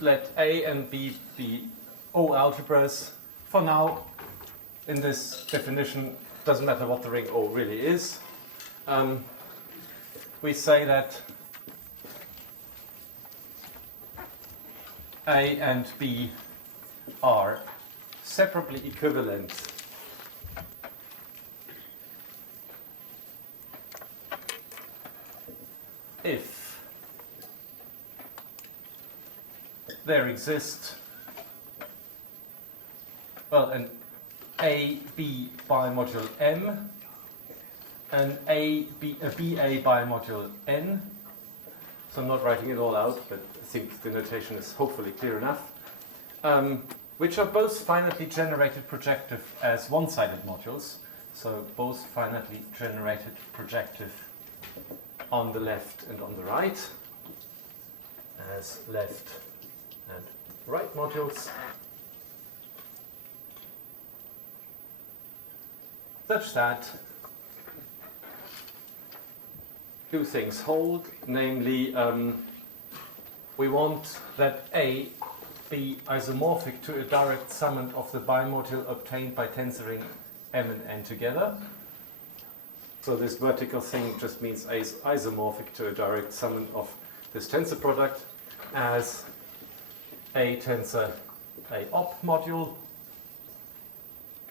let A and B be O algebras. For now, in this definition, doesn't matter what the ring O really is. We say that A and B are separably equivalent if there exist, well, an AB bimodule M and a BA bimodule N. So I'm not writing it all out, but I think the notation is hopefully clear enough. Which are both finitely generated projective as one-sided modules. So both finitely generated projective on the left and on the right as left and right modules, such that two things hold, namely we want that A be isomorphic to a direct summand of the bimodule obtained by tensoring M and N together. So this vertical thing just means A is isomorphic to a direct summand of this tensor product as A tensor A op module,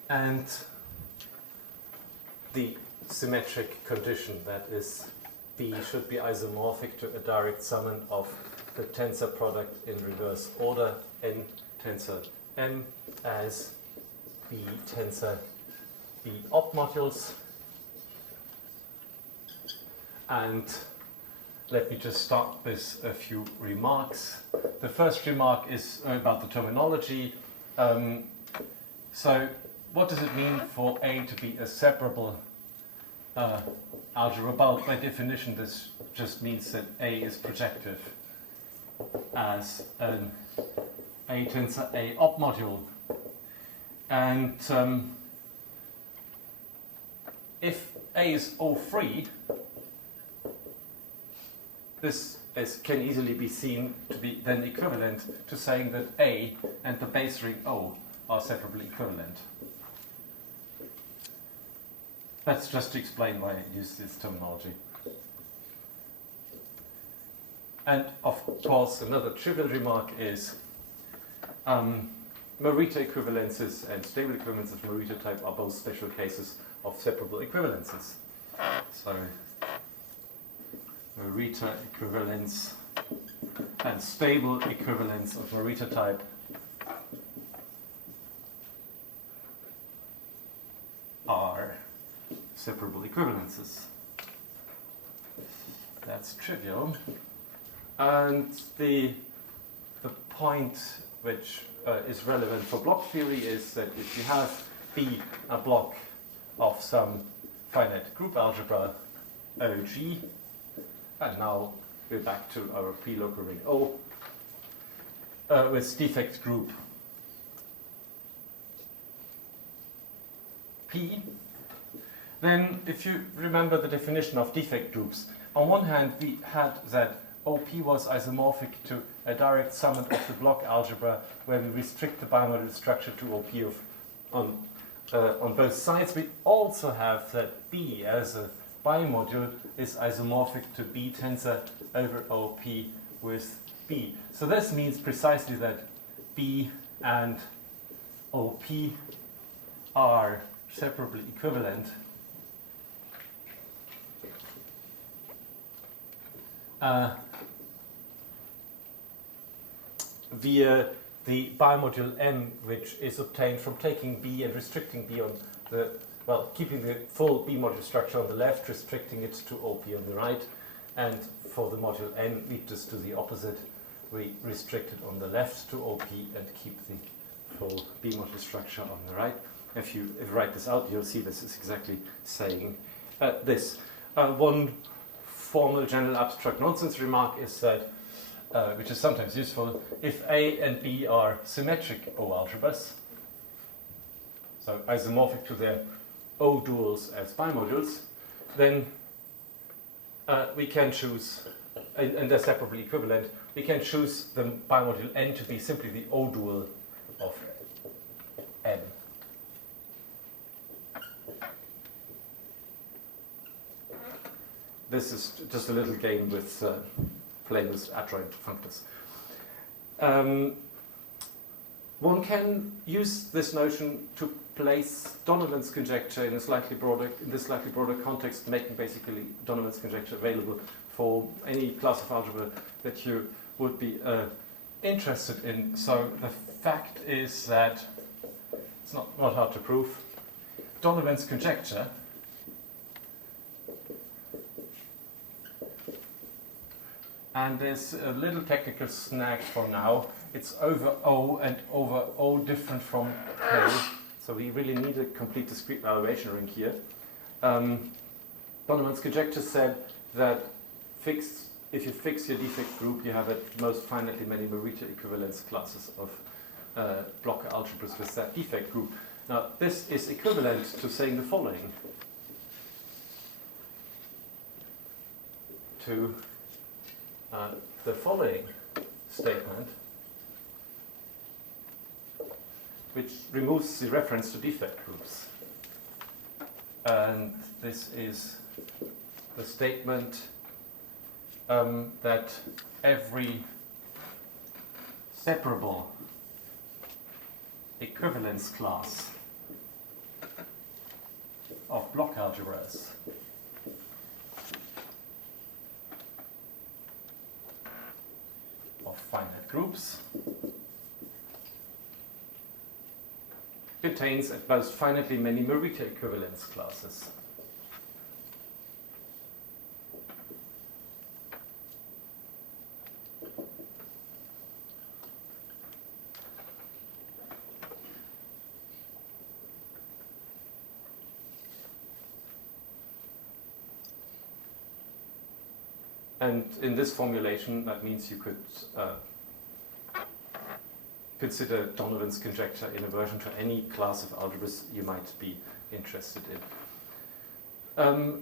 and the symmetric condition, that is B should be isomorphic to a direct summand of the tensor product in reverse order N tensor M as B tensor B op modules. And let me just start with a few remarks. The first remark is about the terminology. So what does it mean for A to be a separable algebra? Well, by definition, this just means that A is projective as an A tensor A op module. And if A is O-free, this can easily be seen to be then equivalent to saying that A and the base ring O are separably equivalent. That's just to explain why I use this terminology. And of course, another trivial remark is Morita equivalences and stable equivalences of Morita type are both special cases of separable equivalences. So Morita equivalence and stable equivalence of Morita type are separable equivalences. That's trivial. And the point which is relevant for block theory is that if you have B a block of some finite group algebra OG, and now we're back to our p-local ring O with defect group P, then if you remember the definition of defect groups, on one hand we had that OP was isomorphic to a direct summand of the block algebra where we restrict the bimodal structure to OP on both sides. We also have that B as a bimodule is isomorphic to B tensor over OP with B. So this means precisely that B and OP are separably equivalent via the bimodule M, which is obtained from taking B and restricting B on the, well, keeping the full B module structure on the left, restricting it to OP on the right, and for the module N, we just do the opposite. We restrict it on the left to OP and keep the full B module structure on the right. If you write this out, you'll see this is exactly saying this. One formal general abstract nonsense remark is that, which is sometimes useful, if A and B are symmetric O algebras, so isomorphic to their O duals as bimodules, then we can choose, and they're separably equivalent, we can choose the bimodule n to be simply the O dual of n. This is just a little game with playing with adjoint functors. One can use this notion to place Donovan's conjecture in this slightly broader context, making basically Donovan's conjecture available for any class of algebra that you would be interested in. So the fact is that it's not hard to prove. Donovan's conjecture and there's a little technical snag for now. It's over O and over O different from K. So we really need a complete discrete valuation ring here. Donovan's conjecture said that if you fix your defect group, you have at most finitely many Morita equivalence classes of block algebras with that defect group. Now, this is equivalent to saying the following. To the following statement, which removes the reference to defect groups. And this is the statement that every separable equivalence class of block algebras of finite groups contains at most finitely many Morita equivalence classes. And in this formulation, that means you could consider Donovan's conjecture in aversion to any class of algebras you might be interested in.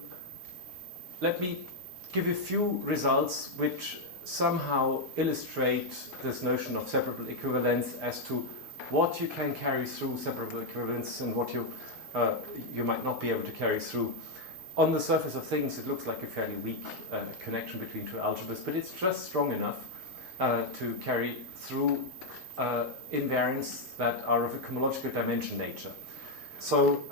Let me give you a few results which somehow illustrate this notion of separable equivalence as to what you can carry through separable equivalence and what you might not be able to carry through. On the surface of things, it looks like a fairly weak connection between two algebras, but it's just strong enough to carry through invariants that are of a cohomological dimension nature. So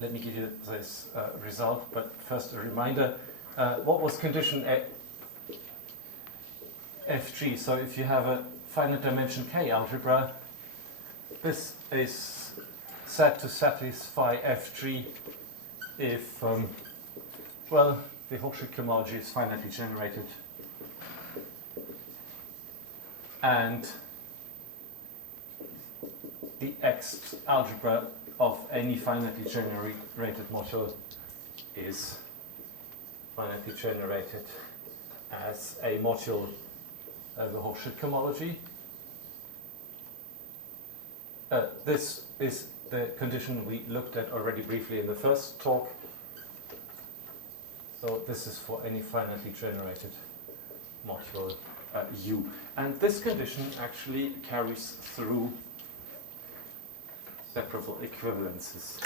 let me give you this result, but first a reminder. What was condition Fg? So if you have a finite dimension K algebra, this is said to satisfy Fg if, well, the Hochschild cohomology is finitely generated and the X algebra of any finitely generated module is finitely generated as a module of the Hochschild cohomology. This is the condition we looked at already briefly in the first talk. So this is for any finitely generated module U. And this condition actually carries through separable equivalences,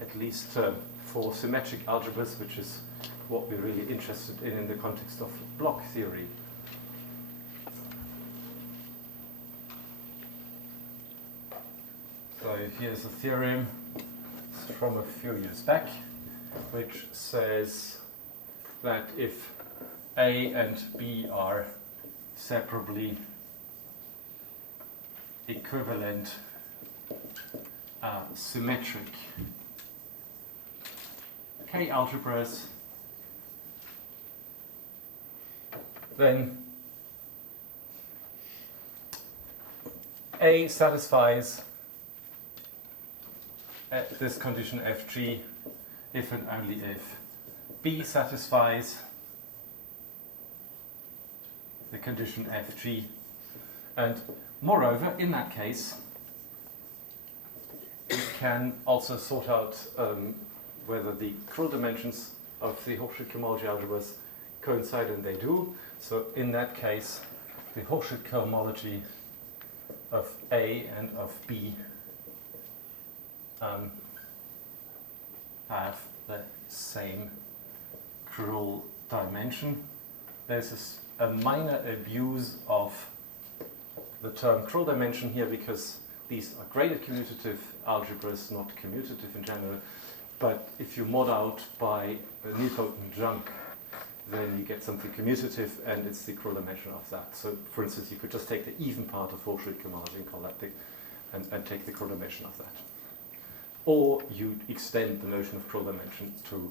at least for symmetric algebras, which is what we're really interested in the context of block theory. So here's a theorem from a few years back, which says that if A and B are separably equivalent symmetric K algebras, then A satisfies this condition Fg if and only if B satisfies the condition Fg, and moreover, in that case, we can also sort out whether the Krull dimensions of the Hochschild cohomology algebras coincide, and they do. So in that case, the Hochschild cohomology of A and of B have the same cruel dimension. There's a minor abuse of the term cruel dimension here because these are graded commutative algebras, not commutative in general. But if you mod out by a nilpotent junk, then you get something commutative, and it's the cruel dimension of that. So, for instance, you could just take the even part of Hochschild cohomology and call that and take the cruel dimension of that. Or you extend the notion of cruel dimension to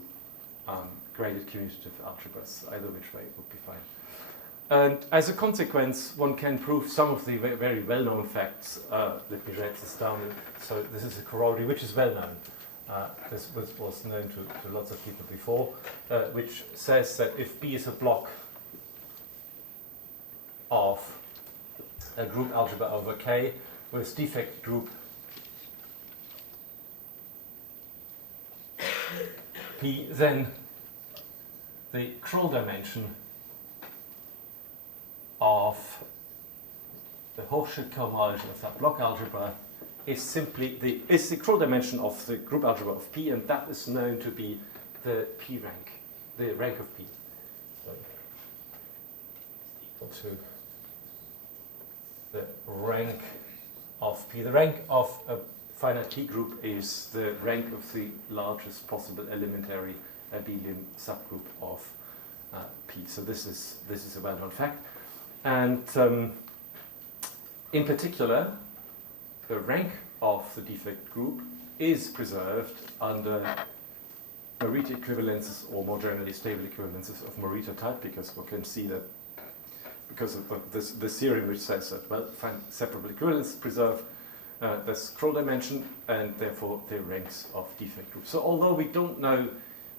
graded commutative algebras. Either which way would be fine. And as a consequence, one can prove some of the very well-known facts. Let me write this down. So this is a corollary which is well-known. This was known to lots of people before, which says that if B is a block of a group algebra over K with defect group P, then the cruel dimension of the Hochschild cohomology of that block algebra is simply the cruel dimension of the group algebra of P, and that is known to be the P rank, the rank of P. So equal to the rank of P. The rank of a finite P group is the rank of the largest possible elementary abelian subgroup of P. So this is a well-known fact, and in particular, the rank of the defect group is preserved under Morita equivalences, or more generally stable equivalences of Morita type, because one can see that because of this theorem which says that, well, separable equivalences preserve this cruel dimension and therefore the ranks of defect groups. So although we don't know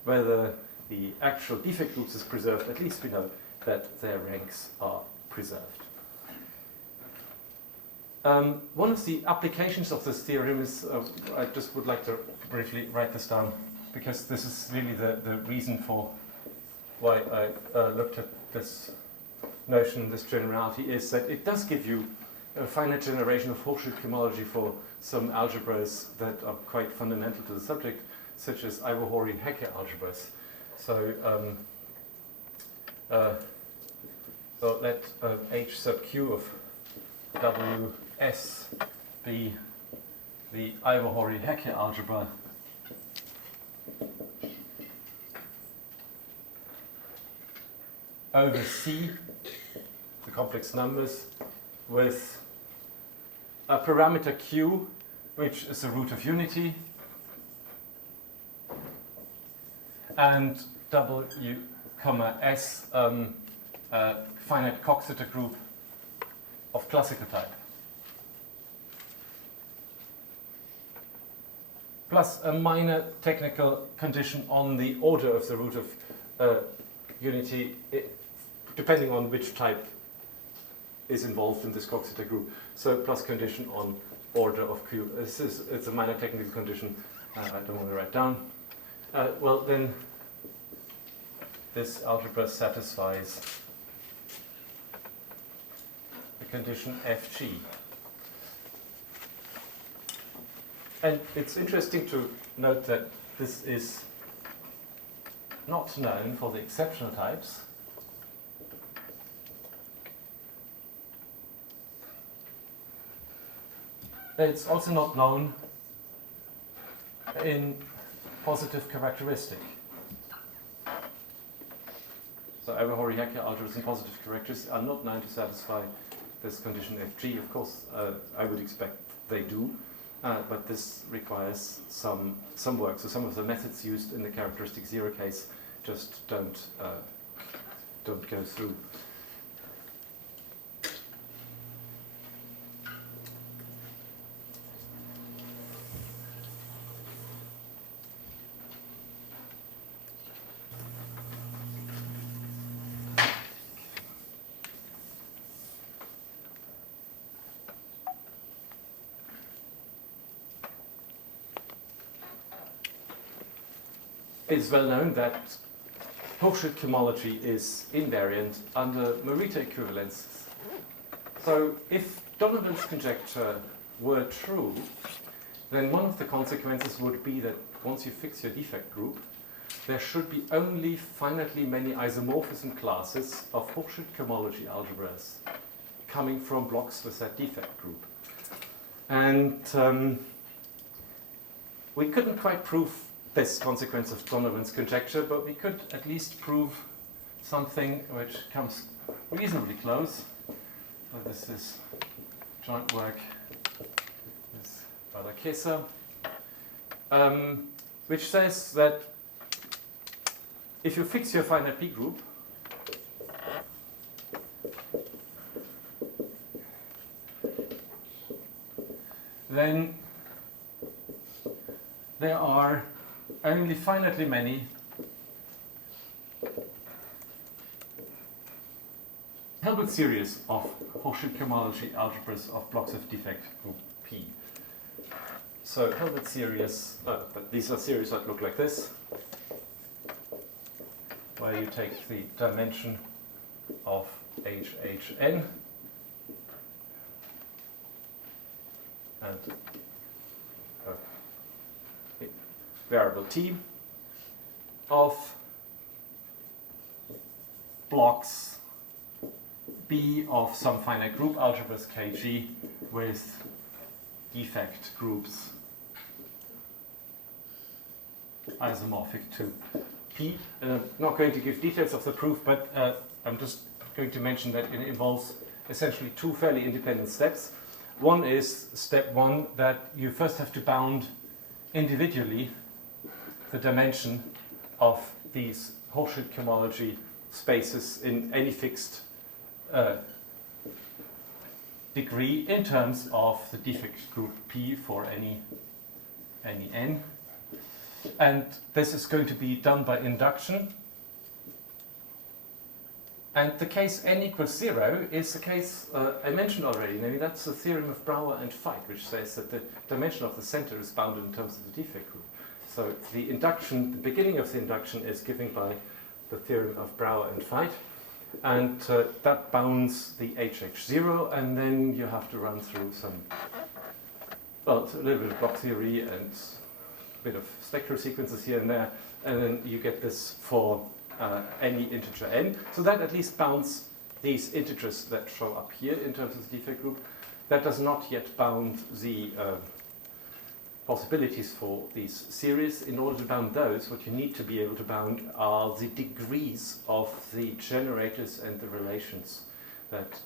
whether the actual defect groups is preserved, at least we know that their ranks are preserved. One of the applications of this theorem is, I just would like to briefly write this down, because this is really the reason for why I looked at this notion, this generality, is that it does give you a finite generation of Hochschild cohomology for some algebras that are quite fundamental to the subject, such as Ivor-Hori-Hecke algebras. So, so let H sub Q of Ws be the Ivor-Hori-Hecke algebra over C, the complex numbers, with a parameter Q, which is the root of unity, and W, S, finite Coxeter group of classical type, plus a minor technical condition on the order of the root of unity, depending on which type is involved in this Coxeter group. So plus condition on order of Q. It's a minor technical condition I don't want to write down. Well, then this algebra satisfies the condition Fg. And it's interesting to note that this is not known for the exceptional types. It's also not known in positive characteristic. So Ivor-Hori-Hecke algebras and positive characteristics are not known to satisfy this condition Fg. Of course, I would expect they do, but this requires some work. So some of the methods used in the characteristic zero case just don't go through. It is well known that Hochschild cohomology is invariant under Regularity equivalences. So if Donovan's conjecture were true, then one of the consequences would be that once you fix your defect group, there should be only finitely many isomorphism classes of Hochschild cohomology algebras coming from blocks with that defect group. And we couldn't quite prove this consequence of Donovan's conjecture, but we could at least prove something which comes reasonably close. So this is joint work with Badakesa, which says that if you fix your finite B group, then there are only finitely many Hilbert series of Hochschild cohomology algebras of blocks of defect group P. So Hilbert series, but these are series that look like this, where you take the dimension of HHN and variable T of blocks B of some finite group algebras Kg with defect groups isomorphic to P. And I'm not going to give details of the proof, but I'm just going to mention that it involves essentially two fairly independent steps. One is step one, that you first have to bound individually the dimension of these Hochschild cohomology spaces in any fixed degree in terms of the defect group P for any n. And this is going to be done by induction. And the case n equals 0 is the case I mentioned already, namely that's the theorem of Brouwer and Veit, which says that the dimension of the center is bounded in terms of the defect group. So the induction, the beginning of the induction is given by the theorem of Brouwer and Veit, and that bounds the HH0, and then you have to run through some, well, it's a little bit of block theory and a bit of spectral sequences here and there, and then you get this for any integer n. So that at least bounds these integers that show up here in terms of the defect group. That does not yet bound the possibilities for these series. In order to bound those, what you need to be able to bound are the degrees of the generators and the relations that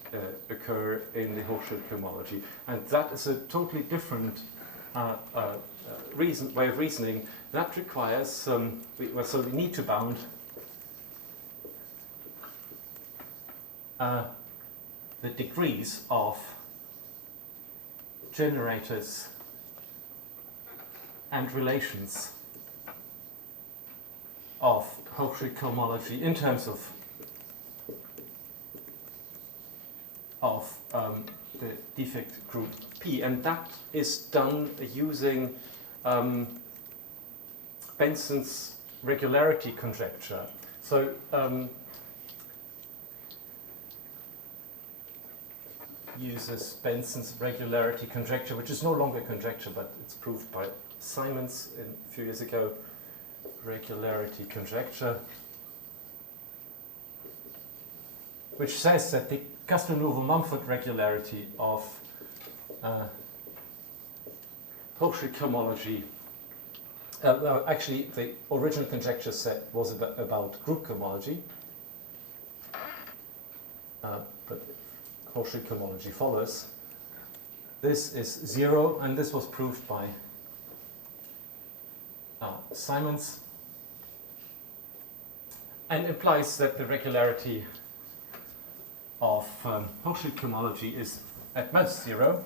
occur in the Hochschild cohomology. And that is a totally different way of reasoning. That requires, so we need to bound the degrees of generators and relations of Hochschild cohomology in terms of the defect group P, and that is done using Benson's regularity conjecture. So uses Benson's regularity conjecture, which is no longer a conjecture, but it's proved by Simons a few years ago. Regularity conjecture, which says that the Castronovo-Mumford regularity of Hochschild cohomology, actually the original conjecture set was about group cohomology, but Hochschild cohomology follows. This is 0, and this was proved by Simons, and implies that the regularity of Hochschild cohomology is at most 0.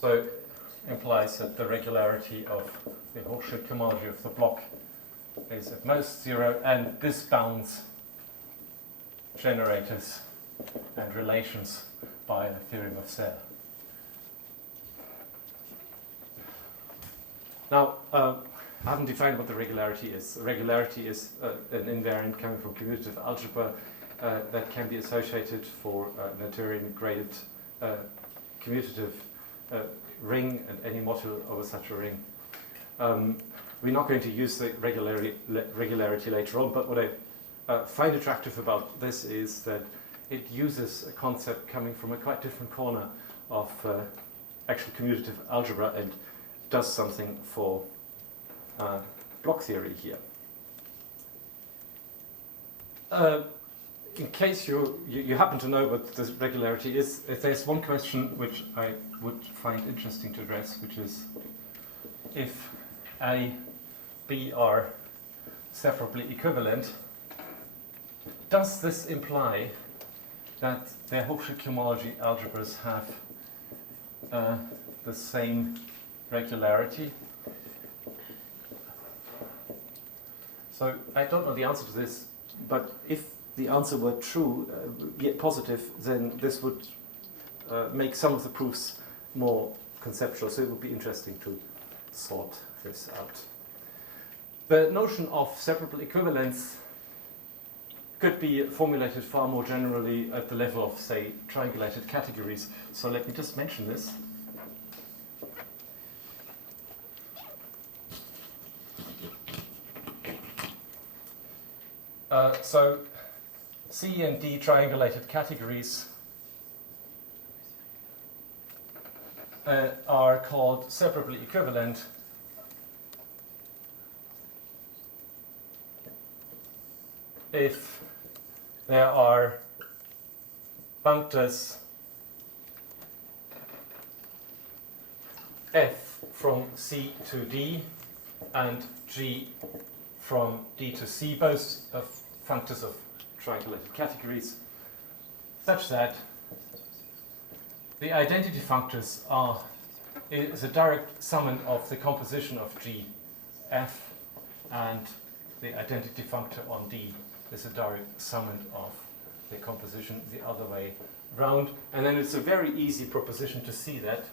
So implies that the regularity of the Hochschild cohomology of the block is at most 0, and this bounds generators and relations by the theorem of Serre. Now, I haven't defined what the regularity is. Regularity is an invariant coming from commutative algebra that can be associated for an Noetherian graded commutative ring and any module over such a ring. We're not going to use the regularity later on, but what I find attractive about this is that it uses a concept coming from a quite different corner of actual commutative algebra and does something for block theory here. In case you happen to know what this regularity is, if there's one question which I would find interesting to address, which is if A, B are separably equivalent, does this imply that their Hochschild cohomology algebras have the same regularity? So I don't know the answer to this, but if the answer were true, yet positive, then this would make some of the proofs more conceptual, so it would be interesting to sort this out. The notion of separable equivalence could be formulated far more generally at the level of, say, triangulated categories. So let me just mention this. So C and D triangulated categories are called separably equivalent if there are functors f from C to D and g from D to C, both of functors of triangulated categories, such that the identity functors is a direct summand of the composition of G, F, and the identity functor on D is a direct summand of the composition the other way round. And then it's a very easy proposition to see that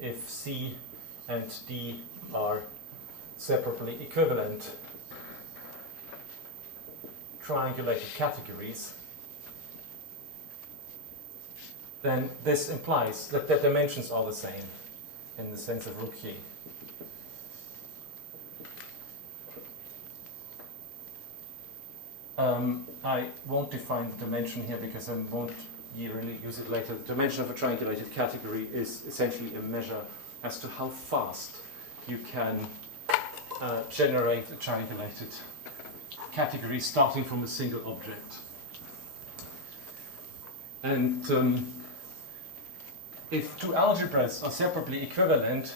if C and D are separably equivalent triangulated categories, then this implies that their dimensions are the same in the sense of Rouquier. I won't define the dimension here because I won't really use it later. The dimension of a triangulated category is essentially a measure as to how fast you can generate a triangulated category starting from a single object. And if two algebras are separably equivalent,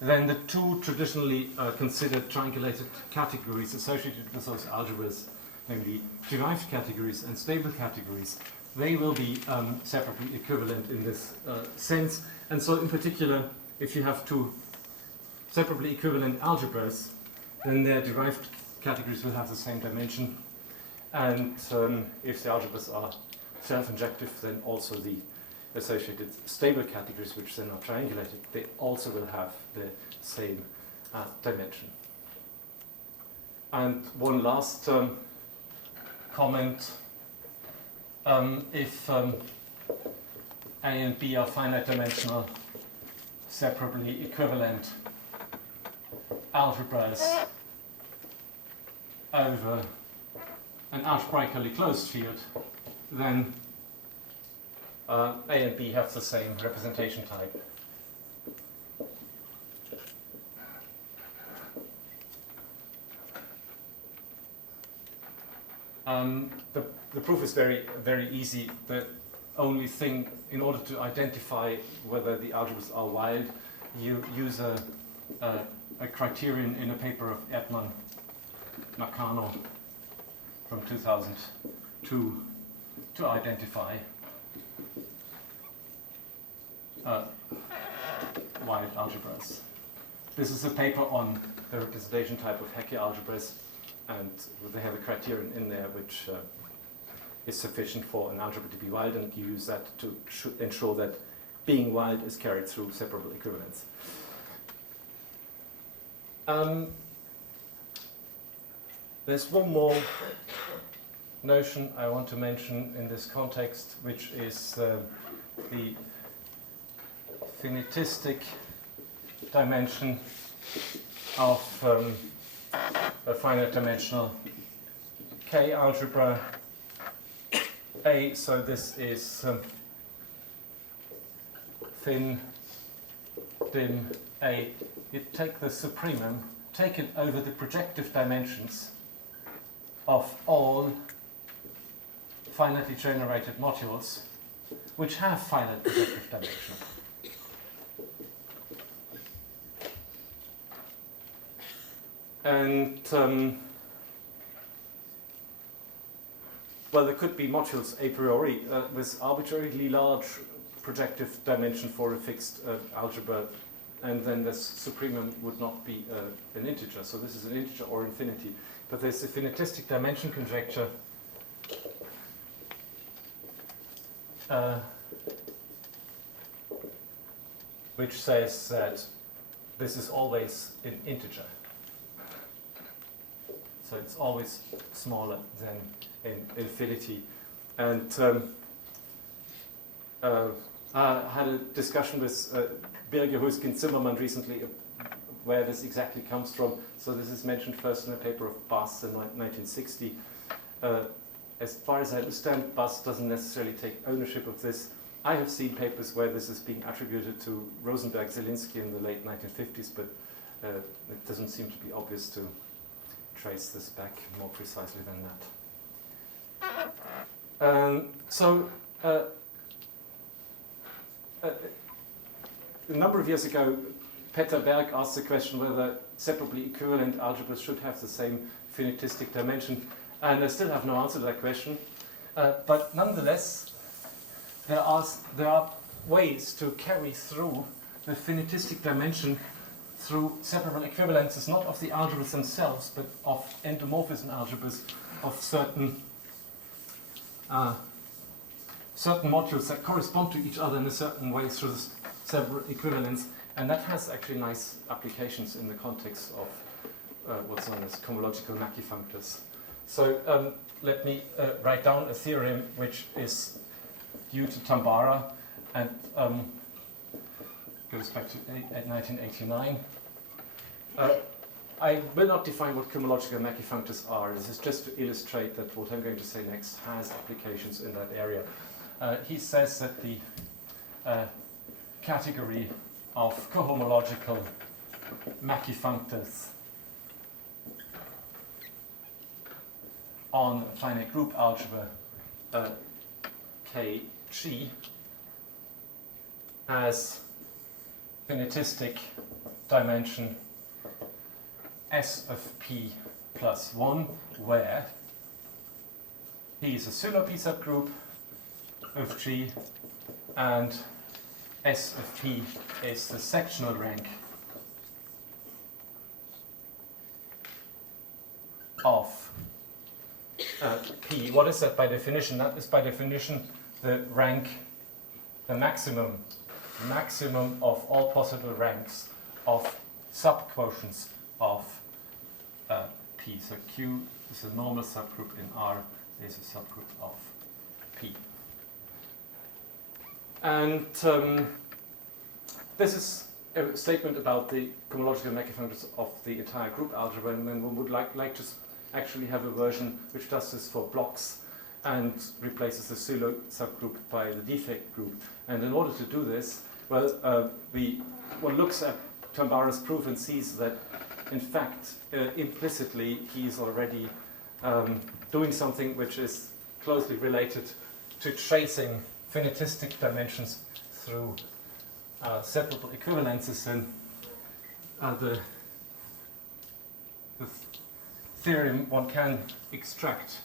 then the two traditionally considered triangulated categories associated with those algebras, namely derived categories and stable categories, they will be separably equivalent in this sense. And so in particular, if you have two separably equivalent algebras, then their derived categories will have the same dimension. And if the algebras are self-injective, then also the associated stable categories, which then are triangulated, they also will have the same dimension. And one last comment. If A and B are finite dimensional, separably equivalent algebras over an algebraically closed field, then A and B have the same representation type. The proof is very, very easy. The only thing, in order to identify whether the algebras are wild, you use a criterion in a paper of Erdmann Nakano from 2002 to identify wild algebras. This is a paper on the representation type of Hecke algebras, and they have a criterion in there which is sufficient for an algebra to be wild, and you use that to ensure that being wild is carried through separable equivalence. There's one more notion I want to mention in this context, which is the finitistic dimension of a finite dimensional K algebra A. So this is fin dim A. You take the supremum, take it over the projective dimensions of all finitely generated modules which have finite projective dimension. And well, there could be modules a priori with arbitrarily large projective dimension for a fixed algebra, and then this supremum would not be an integer. So this is an integer or infinity. But there's a finitistic dimension conjecture which says that this is always an integer. So it's always smaller than in infinity. And I had a discussion with Birger Huiskin-Zimmermann recently where this exactly comes from. So this is mentioned first in a paper of Bass in 1960. As far as I understand, Bass doesn't necessarily take ownership of this. I have seen papers where this is being attributed to Rosenberg-Zielinski in the late 1950s, but it doesn't seem to be obvious to trace this back more precisely than that. A number of years ago, Peter Berg asked the question whether separably equivalent algebras should have the same finitistic dimension, and I still have no answer to that question. But nonetheless, there are ways to carry through the finitistic dimension through separable equivalences, not of the algebras themselves, but of endomorphism algebras of certain modules that correspond to each other in a certain way through this separable equivalence, and that has actually nice applications in the context of what's known as cohomological Mackey-functors. So let me write down a theorem which is due to Tambara and goes back to 1989. I will not define what cohomological Mackey-functors are. This is just to illustrate that what I'm going to say next has applications in that area. He says that the category of cohomological Mackey-functors on finite group algebra KG has finitistic dimension S of P plus 1, where P is a Sylow P subgroup of G and S of P is the sectional rank of P. What is that by definition? That is by definition the rank, the maximum of all possible ranks of subquotients of P. So Q is a normal subgroup in R, is a subgroup of P. And this is a statement about the cohomological Mackey-functors of the entire group algebra, and then one would like to actually have a version which does this for blocks and replaces the Sylow subgroup by the defect group. And in order to do this, well, one looks at Tambara's proof and sees that, in fact, implicitly he's already doing something which is closely related to tracing finitistic dimensions through separable equivalences, and the theorem one can extract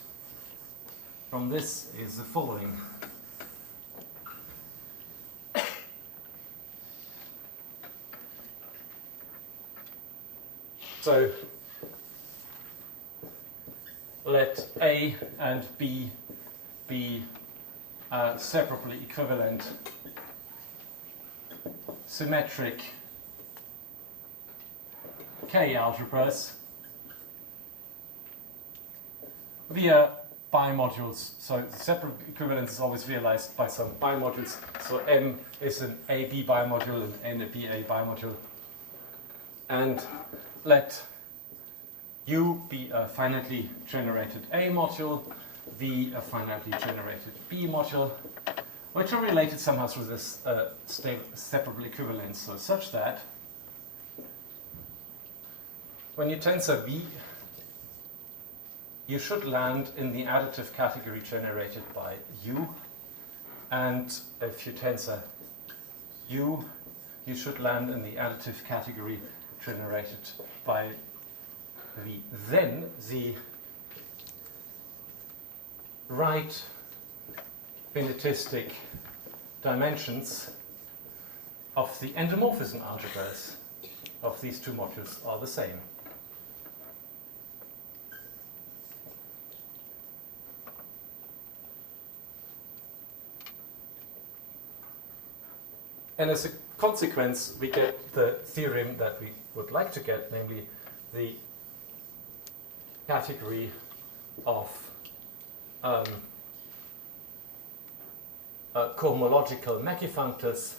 from this is the following. So let A and B be separably equivalent symmetric K algebras via bimodules. So the separable equivalence is always realized by some bimodules. So M is an AB bimodule and N a BA bimodule. And let U be a finitely generated A module, V a finitely generated B module, which are related somehow through this separable equivalence, so such that when you tensor V, you should land in the additive category generated by U, and if you tensor U, you should land in the additive category generated by V. Then the right finitistic dimensions of the endomorphism algebras of these two modules are the same. And as a consequence, we get the theorem that we would like to get, namely the category of cohomological Mackey-functors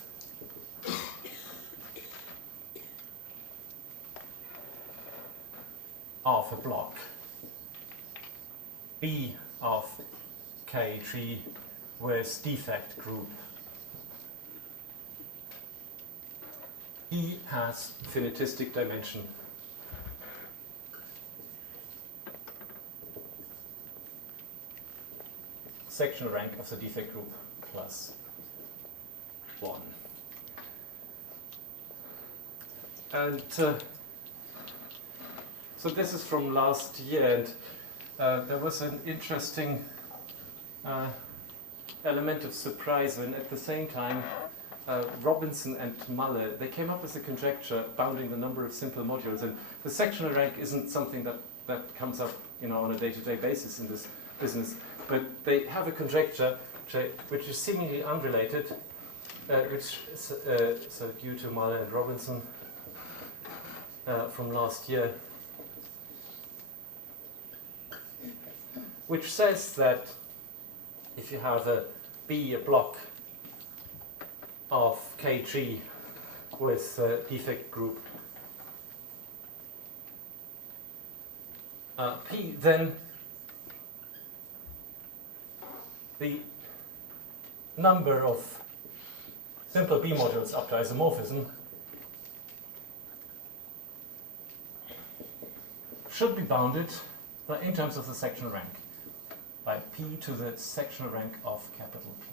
of a block B of Kg with defect group E has finitistic dimension sectional rank of the defect group plus 1. And so this is from last year, and there was an interesting element of surprise when at the same time Robinson and Muller, they came up with a conjecture bounding the number of simple modules, and the sectional rank isn't something that comes up on a day-to-day basis in this business, but they have a conjecture which is seemingly unrelated, which is so due to Muller and Robinson from last year, which says that if you have a block of Kg with defect group P, then the number of simple B modules up to isomorphism should be bounded in terms of the sectional rank by P to the sectional rank of capital P.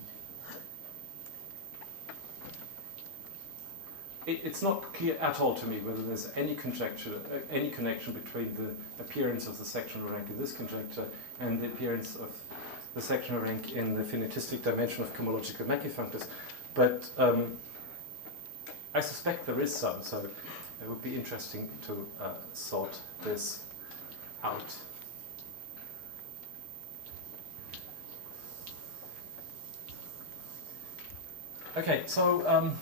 It's not clear at all to me whether there's any conjecture, any connection between the appearance of the sectional rank in this conjecture and the appearance of the sectional rank in the finitistic dimension of cohomological Mackey-functors, but I suspect there is some, so it would be interesting to sort this out. Okay, so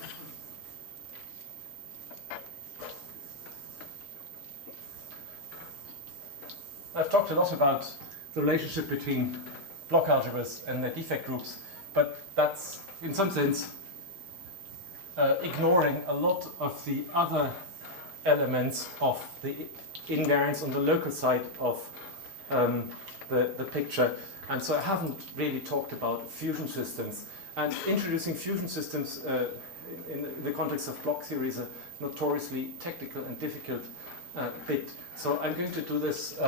I've talked a lot about the relationship between block algebras and their defect groups, but that's in some sense ignoring a lot of the other elements of the invariance on the local side of the picture. And so I haven't really talked about fusion systems. And introducing fusion systems in the context of block theory is a notoriously technical and difficult bit. So I'm going to do this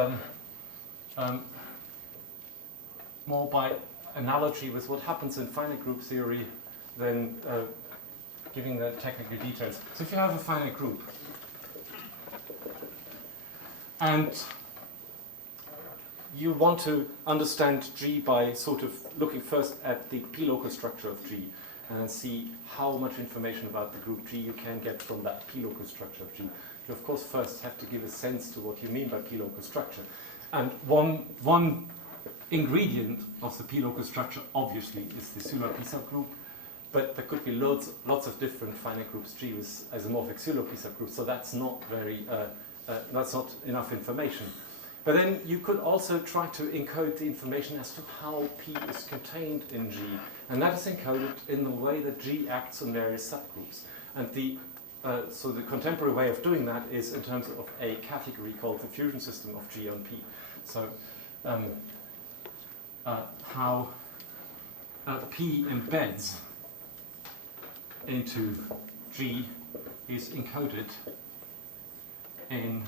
more by analogy with what happens in finite group theory than giving the technical details. So if you have a finite group, and you want to understand G by sort of looking first at the p-local structure of G and see how much information about the group G you can get from that p-local structure of G. You of course first have to give a sense to what you mean by p-local structure. And one ingredient of the p-local structure obviously is the Sylow p subgroup, but there could be lots of different finite groups G with isomorphic Sylow p subgroups, so that's not that's not enough information. But then you could also try to encode the information as to how P is contained in G, and that is encoded in the way that G acts on various subgroups. And so the contemporary way of doing that is in terms of a category called the fusion system of G on P. So how P embeds into G is encoded in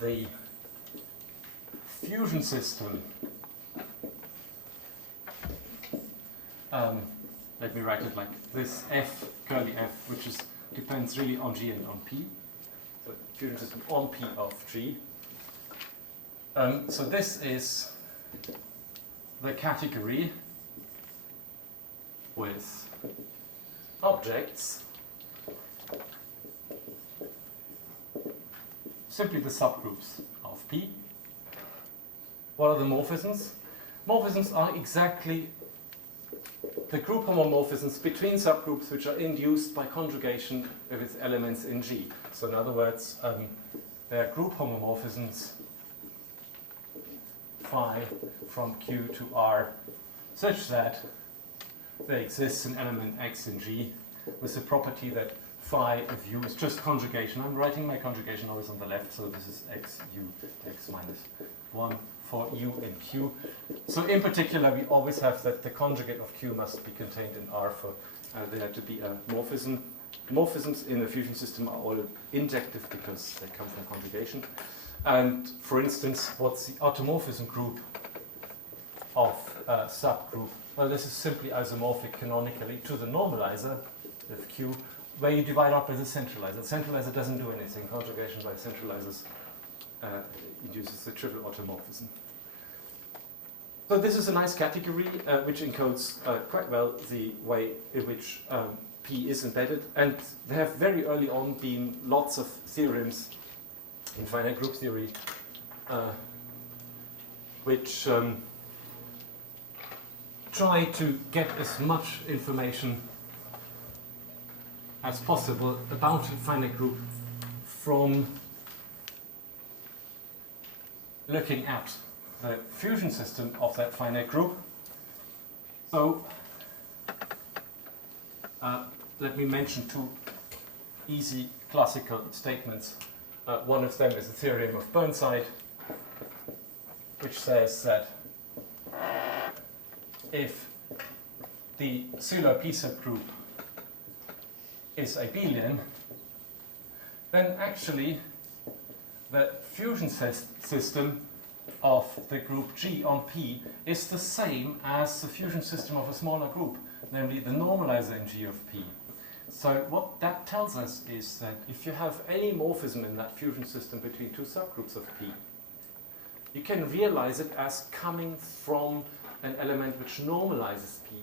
the fusion system. Let me write it like this: F, curly F, which depends really on G and on P. So fusion system on P of G. So this is the category with objects, simply the subgroups of P. What are the morphisms? Morphisms are exactly the group homomorphisms between subgroups which are induced by conjugation with elements in G. So in other words, there are group homomorphisms phi from Q to R such that there exists an element X in G with the property that phi of U is just conjugation. I'm writing my conjugation always on the left, so this is X, U, X minus 1 for U and Q. So in particular, we always have that the conjugate of Q must be contained in R for there to be a morphism. Morphisms in the fusion system are all injective because they come from conjugation. And for instance, what's the automorphism group of a subgroup? Well, this is simply isomorphic canonically to the normalizer of Q, where you divide up with a centralizer. The centralizer doesn't do anything. Conjugation by centralizers induces the triple automorphism. So this is a nice category which encodes quite well the way in which P is embedded. And there have very early on been lots of theorems in finite group theory which try to get as much information as possible about a finite group from looking at the fusion system of that finite group. So let me mention two easy classical statements. One of them is the theorem of Burnside, which says that if the Sylow P subgroup is abelian, then actually the fusion system of the group G on P is the same as the fusion system of a smaller group, namely the normalizer in G of P. So what that tells us is that if you have any morphism in that fusion system between two subgroups of P, you can realize it as coming from an element which normalizes P,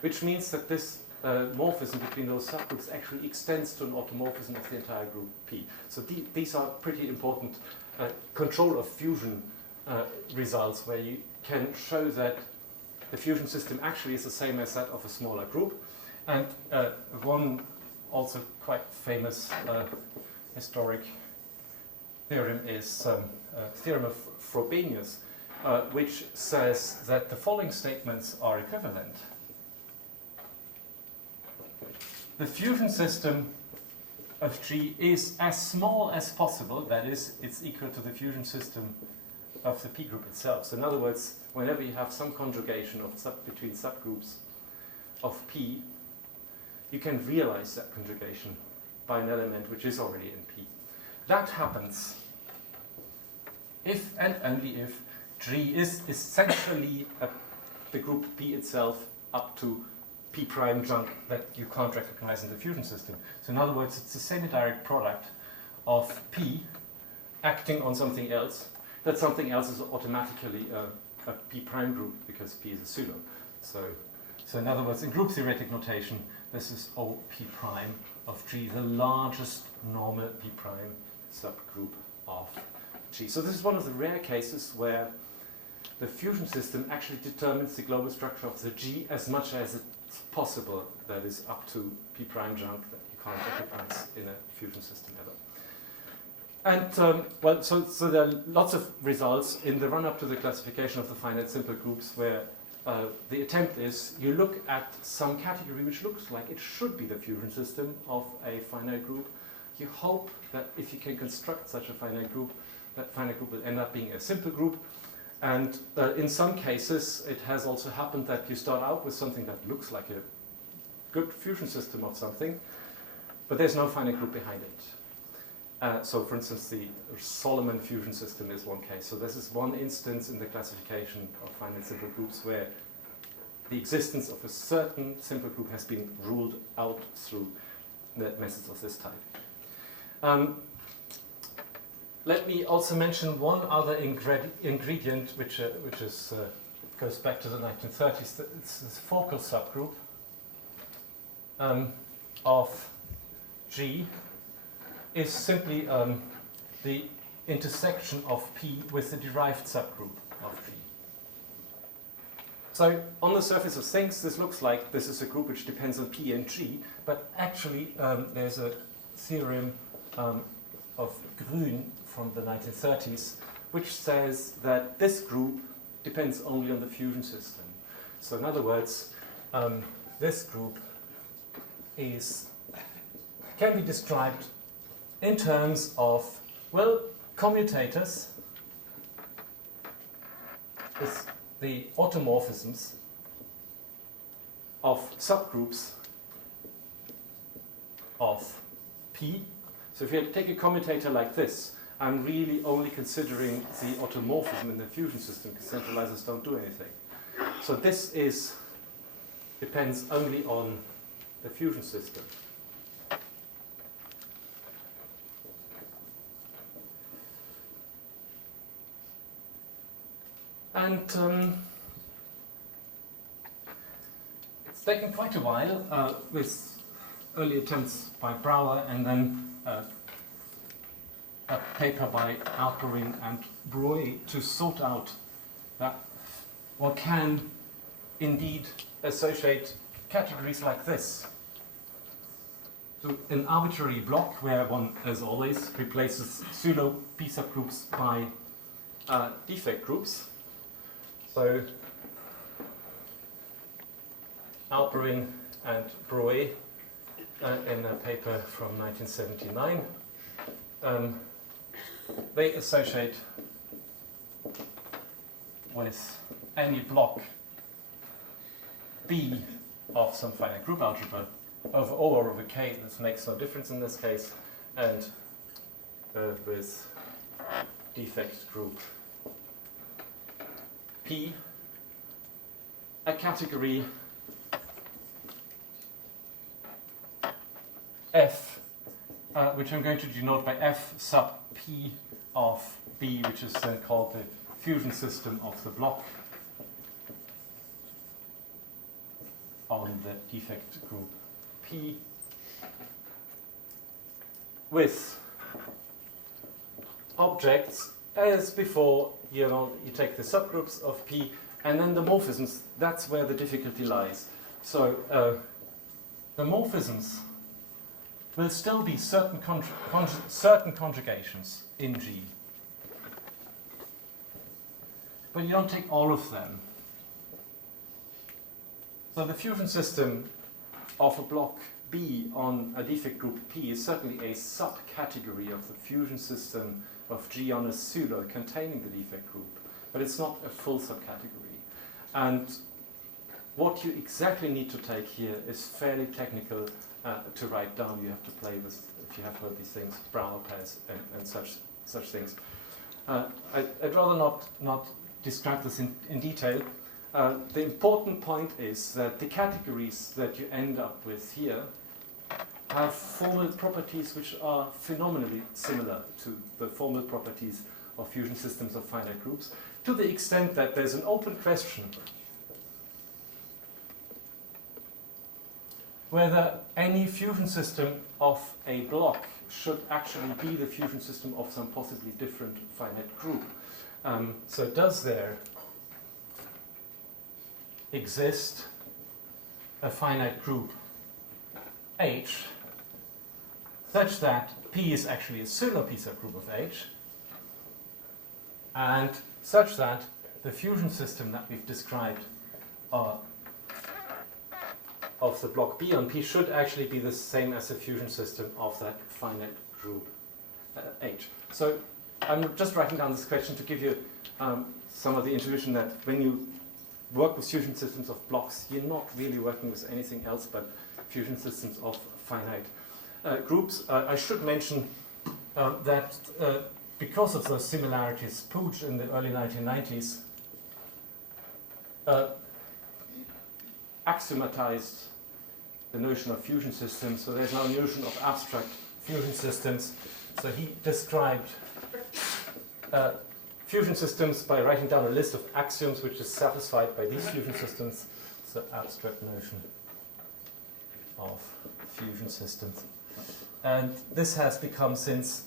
which means that this morphism between those subgroups actually extends to an automorphism of the entire group P. So these are pretty important control of fusion results, where you can show that the fusion system actually is the same as that of a smaller group. And one also quite famous historic theorem is Theorem of Frobenius, which says that the following statements are equivalent. The fusion system of G is as small as possible, that is, it's equal to the fusion system of the P group itself. So in other words, whenever you have some conjugation of between subgroups of P, you can realize that conjugation by an element which is already in P. That happens if and only if G is essentially the group P itself up to P prime junk that you can't recognize in the fusion system. So in other words, it's a semi-direct product of P acting on something else. That something else is automatically a P prime group because P is a Sylow. So in other words, in group theoretic notation, this is O P prime of G, the largest normal P prime subgroup of G. So this is one of the rare cases where the fusion system actually determines the global structure of the G as much as it's possible, that is up to p prime junk that you can't recognize in a fusion system ever. And well, so there are lots of results in the run-up to the classification of the finite simple groups where the attempt is you look at some category which looks like it should be the fusion system of a finite group. You hope that if you can construct such a finite group, that finite group will end up being a simple group. And in some cases, it has also happened that you start out with something that looks like a good fusion system of something, but there's no finite group behind it. So for instance, the Solomon fusion system is one case. So this is one instance in the classification of finite simple groups where the existence of a certain simple group has been ruled out through the methods of this type. Let me also mention one other ingredient which goes back to the 1930s. It's this focal subgroup of G is simply the intersection of P with the derived subgroup of G. So on the surface of things, this looks like this is a group which depends on P and G, but actually there's a theorem of Grün from the 1930s, which says that this group depends only on the fusion system. So in other words, this group can be described in terms of, well, commutators, is the automorphisms of subgroups of P. So if you take a commutator like this, I'm really only considering the automorphism in the fusion system because centralizers don't do anything. So this depends only on the fusion system. And it's taken quite a while with early attempts by Brouwer and then a paper by Alperin and Breuer to sort out that one can indeed associate categories like this to an arbitrary block where one, as always, replaces pseudo P subgroups by defect groups. So Alperin and Breuer in a paper from 1979, they associate with any block B of some finite group algebra over O or over K. This makes no difference in this case, and with defect group P, a category F, which I'm going to denote by F sub P of B, which is then called the fusion system of the block on the defect group P, with objects as before. You take the subgroups of P and then the morphisms. That's where the difficulty lies. So the morphisms will still be certain conjugations in G, but you don't take all of them. So the fusion system of a block B on a defect group P is certainly a subcategory of the fusion system of G on a pseudo containing the defect group, but it's not a full subcategory. And what you exactly need to take here is fairly technical to write down. You have to play with, if you have heard these things, Brouwer pairs and such things. I'd rather not describe this in detail. The important point is that the categories that you end up with here have formal properties which are phenomenally similar to the formal properties of fusion systems of finite groups, to the extent that there's an open question whether any fusion system of a block should actually be the fusion system of some possibly different finite group. So does there exist a finite group H such that P is actually a Seuler P subgroup of H, and such that the fusion system that we've described of the block B on P should actually be the same as the fusion system of that finite group H. So I'm just writing down this question to give you some of the intuition that when you work with fusion systems of blocks, you're not really working with anything else but fusion systems of finite groups. I should mention that because of those similarities, Puig in the early 1990s axiomatized the notion of fusion systems. So there's now a notion of abstract fusion systems. So he described fusion systems by writing down a list of axioms which is satisfied by these fusion systems. So abstract notion of fusion systems. And this has become since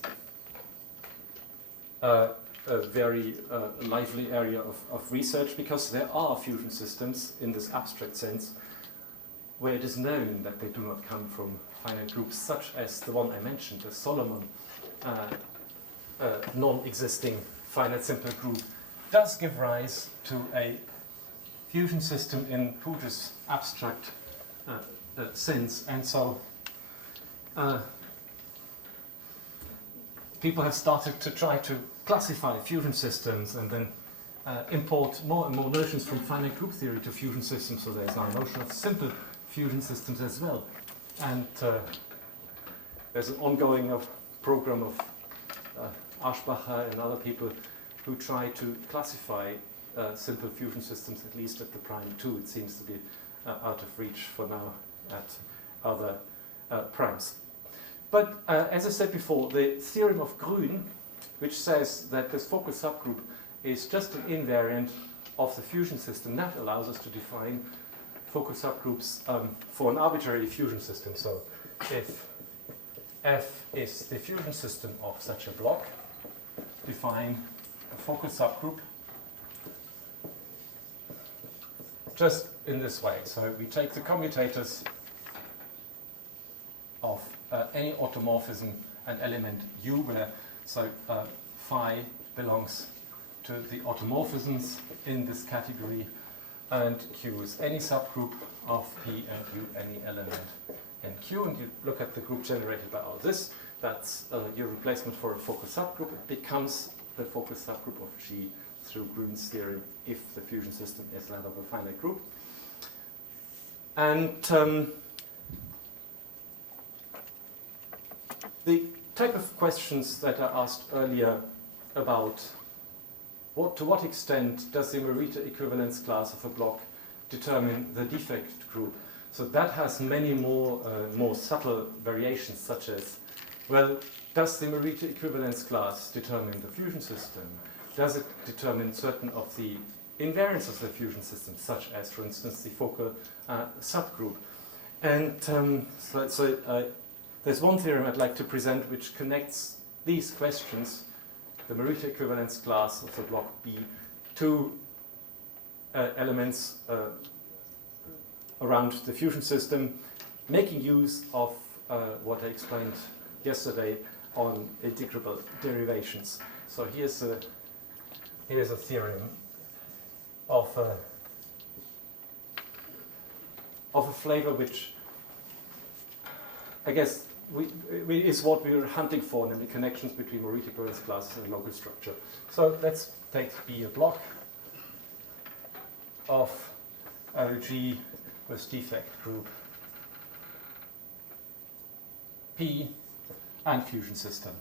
a very lively area of research, because there are fusion systems in this abstract sense where it is known that they do not come from finite groups, such as the one I mentioned, the Solomon non-existing finite simple group does give rise to a fusion system in Puig's abstract sense. And so people have started to try to classify fusion systems and then import more and more notions from finite group theory to fusion systems. So there's now a notion of simple fusion systems as well. And there's an ongoing program of Aschbacher and other people who try to classify simple fusion systems, at least at the prime 2. It seems to be out of reach for now at other primes. But as I said before, the theorem of Grün, which says that this focus subgroup is just an invariant of the fusion system, that allows us to define focus subgroups for an arbitrary fusion system. So if F is the fusion system of such a block, define a focus subgroup just in this way. So we take the commutators of any automorphism and element U, where phi belongs to the automorphisms in this category, and Q is any subgroup of P, and U any element in Q. And you look at the group generated by all this. That's your replacement for a focus subgroup. It becomes the focus subgroup of G through Grün's theorem if the fusion system is that of a finite group. And the type of questions that I asked earlier about to what extent does the Morita equivalence class of a block determine the defect group? So that has many more subtle variations, such as, well, does the Morita equivalence class determine the fusion system? Does it determine certain of the invariants of the fusion system, such as, for instance, the focal subgroup? And there's one theorem I'd like to present which connects these questions, the Morita equivalence class of the block B, to elements around the fusion system, making use of what I explained yesterday on integrable derivations. So here's a theorem of a flavor which I guess is what we were hunting for, namely connections between Morita equivalence classes and local structure. So let's take B a block of OG with defect group P and fusion system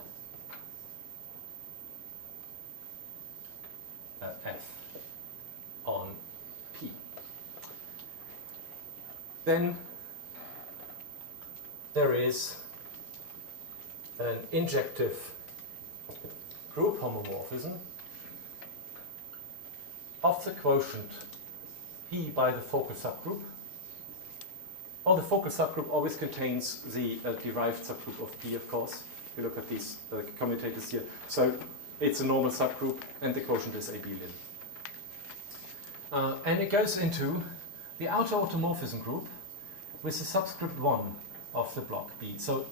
F on P. Then there is an injective group homomorphism of the quotient P by the focal subgroup. Well, the focal subgroup always contains the derived subgroup of P, of course. we look at these commutators here. So it's a normal subgroup, and the quotient is abelian. And it goes into the outer automorphism group with the subscript 1 of the block B. So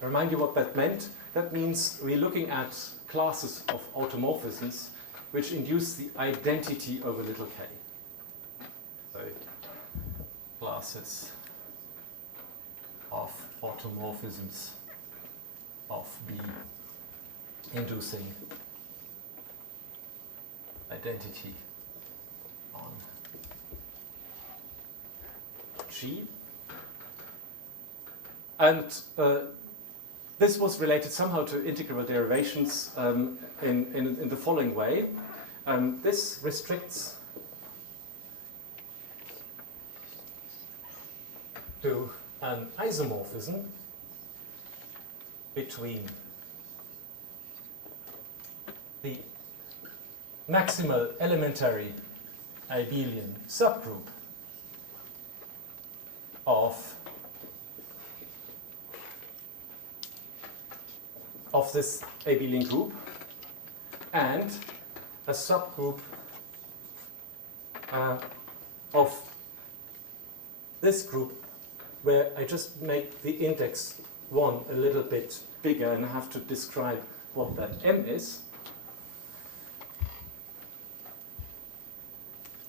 remind you what that meant. That means we're looking at classes of automorphisms which induce the identity over little k. So classes of automorphisms of B inducing identity on G. And this was related somehow to integrable derivations in the following way. This restricts to an isomorphism between the maximal elementary abelian subgroup of this abelian group and a subgroup of this group where I just make the index 1 a little bit bigger and I have to describe what that M is.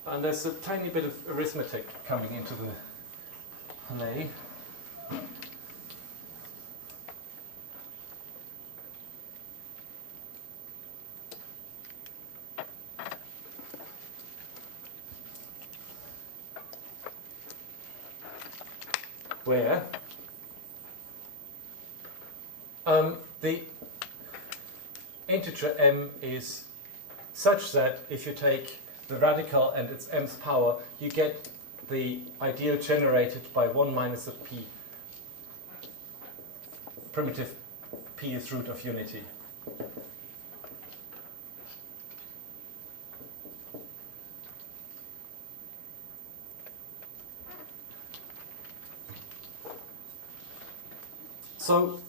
And there's a tiny bit of arithmetic coming into the play. Where the integer m is such that if you take the radical and its mth power, you get the ideal generated by 1 minus the p, primitive p is root of unity. So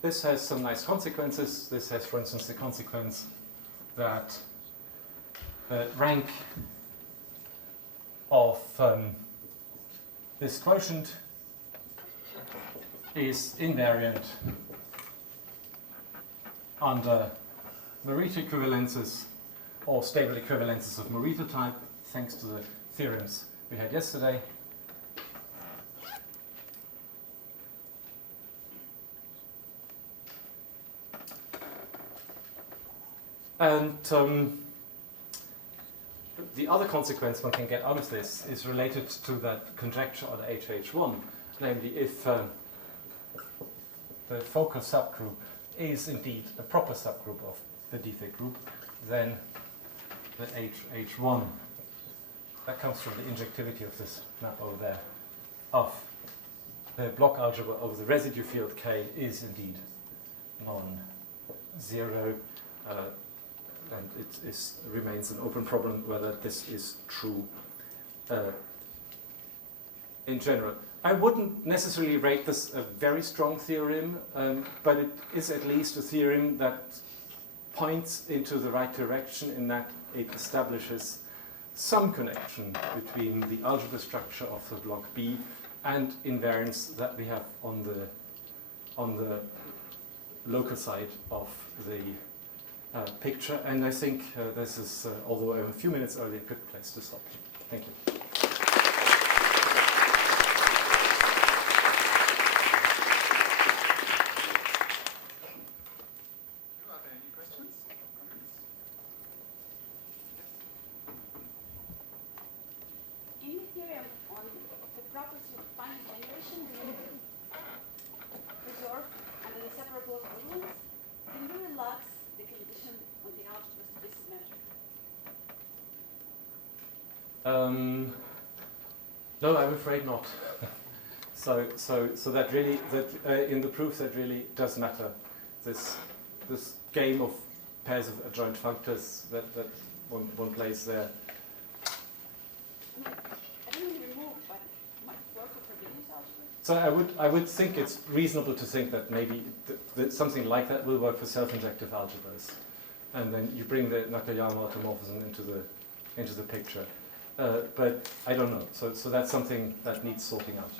this has some nice consequences. This has, for instance, the consequence that the rank of this quotient is invariant under Morita equivalences or stable equivalences of Morita type, thanks to the theorems we had yesterday. And the other consequence one can get out of this is related to that conjecture on HH1, namely if the focal subgroup is indeed a proper subgroup of the defect group, then the HH1, that comes from the injectivity of this map over there, of the block algebra over the residue field K is indeed non-zero. And it remains an open problem whether this is true in general. I wouldn't necessarily rate this a very strong theorem, but it is at least a theorem that points into the right direction in that it establishes some connection between the algebra structure of the block B and invariance that we have on the local side of the picture, and I think this is, although I'm a few minutes early, a good place to stop. Thank you. Do you have any questions or comments? In your theorem on the property of finite generation preserved under the separable equivalence, can you relax the condition on the algebras to be symmetric? No, I'm afraid not. so that really, in the proof, that really does matter. This game of pairs of adjoint functors that one plays there. I didn't remove, but might work for Frobenius algebras. So I would think it's reasonable to think that maybe that something like that will work for self-injective algebras, and then you bring the Nakayama automorphism into the picture. But I don't know. So that's something that needs sorting out.